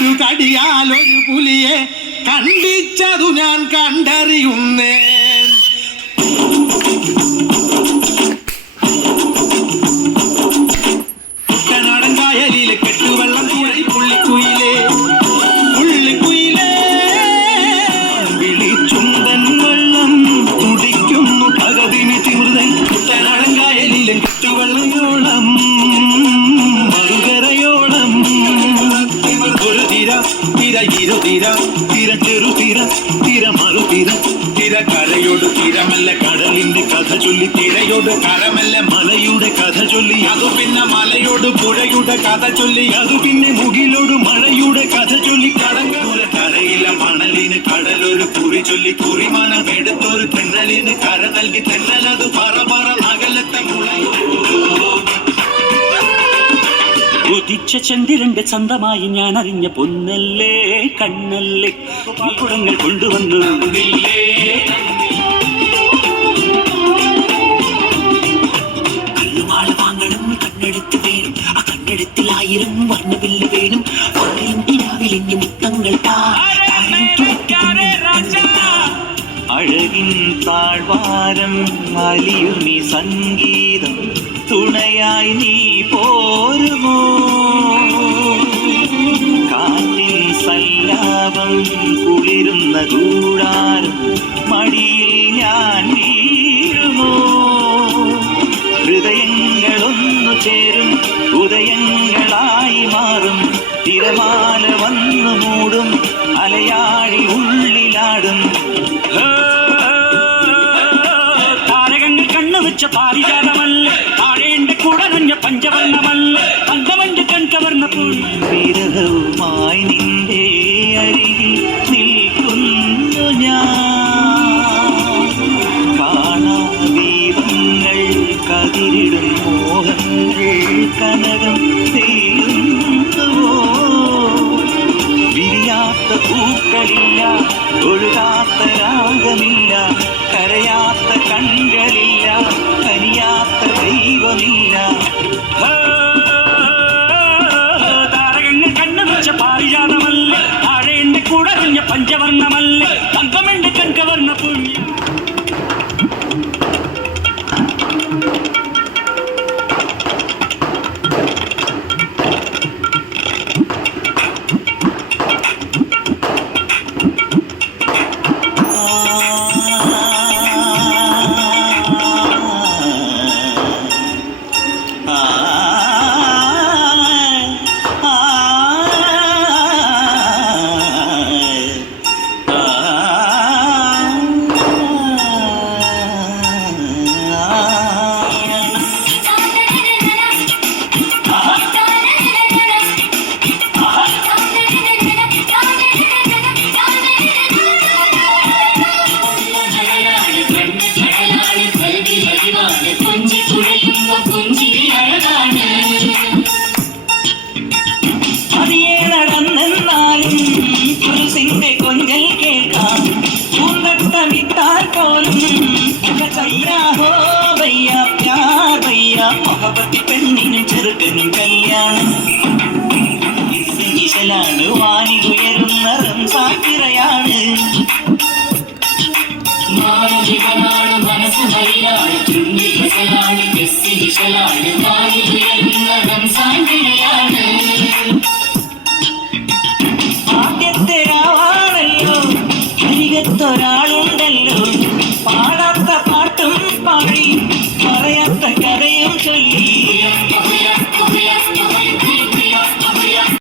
ഒരു കടിയാൽ ഒരു പുലിയെ കണ്ടിച്ചതു ഞാൻ കണ്ടറിയുന്നേ. കുട്ടനാടൻ കായലിലെ കെട്ടുവെള്ളം കൂടി പുള്ളിക്കുയിലേ പുള്ളിക്കുയിലേ വിളിച്ചുണ്ടൻ വെള്ളം തുടിക്കുന്നു ഭഗതിനി തിമൃതൻ. കുട്ടനാടൻ കായലിലെ കെട്ടുവെള്ളയോളം മറുകരയോളം ഒരു തിര തിര ഇരുതിര തിര ചെറുതിര തിര മറുതിര തിര കരയോട് തിരമല്ല കടലിന്റെ കഥ ചൊല്ലി തിരയോട് കരമല്ല മലയുടെ കഥ ചൊല്ലി അതു പിന്നെ മലയോട് പുഴയുടെ കഥ ചൊല്ലി അതു പിന്നെ മുകിലോട് മഴയുടെ കഥ ചൊല്ലി കടങ്ങൂര കരയില മണലിന് കടലൊരു കുറി ചൊല്ലി കുറിമാനം എടുത്തൊരു തെന്നലിന് കര നൽകി തെന്നലത് പറ പറ അകലത്തെ മുളയോ. ഉദിച്ച ചന്ദ്രന്റെ ചന്തമായി ഞാൻ അറിഞ്ഞ പൊന്നല്ലേ കണ്ണല്ലേ കുടങ്ങൾ കൊണ്ടുവന്നു. കല്ലുമാള വാങ്ങണം കണ്ണെടുത്ത് വേണം ആ കണ്ണെടുത്തിൽ 1000 വർണ്ണവില്ല് വേണം. രാവിലെ മുത്തങ്ങൾ അഴകിൻ താഴ്വാരം അലിയുമി സംഗീതം തുണയായി നീ പോരുമോ. കാറ്റിൻ സല്ലാപം കുളിരുന്ന കൂടാരം മടിയിൽ ഞാൻ വീഴുമോ. ഹൃദയങ്ങളൊന്നു ചേരും ഉദയങ്ങളായി മാറും തിരമാല വന്നു മൂടും അലയാഴി ഉള്ളിലാടും. താരകങ്ങൾ കണ്ണുവെച്ച പാരിജാതമല്ല താഴേണ്ട കുടനഞ്ഞ പഞ്ചവർണ്ണമല്ല പഞ്ചമഞ്ച് കൺകവർണ്ണ വിരഹവുമായി നിന്റെ അരികിൽ നിൽക്കുന്നു ഞാൻ. കാണാ ദീപങ്ങൾ കതിരിടും മോഹങ്ങൾ കനകം തേടുന്നുവോ. വിരിയാത്ത പൂക്കളില്ല ഒഴുകാത്ത രാഗമില്ല കരയാത്ത കണ്ണുകളില്ല കനിയാത്ത ദൈവമില്ല. താരകങ്ങൾ കണ്ണുവെച്ച പാരിജാതമല്ല താഴേന്റെ കുടറിഞ്ഞ പഞ്ചവർണ്ണമല്ല തങ്കമെന്റെ കൺകവർണ്ണ പുണ്യം. പെണ്ണിനും ചെറുക്കനും കല്യാണം ഇശലാണ് വാനിലുയരുന്ന റംസാക്കിറയാണ്. മനസ്സ് മയിലാണ് ചുണ്ടിലാണ് ഇശലാണ് വാനിലുയരുന്ന റംസാക്കിറയാണ്. ആദ്യത്തെ രാവാണല്ലോ അരികത്തൊരാൾ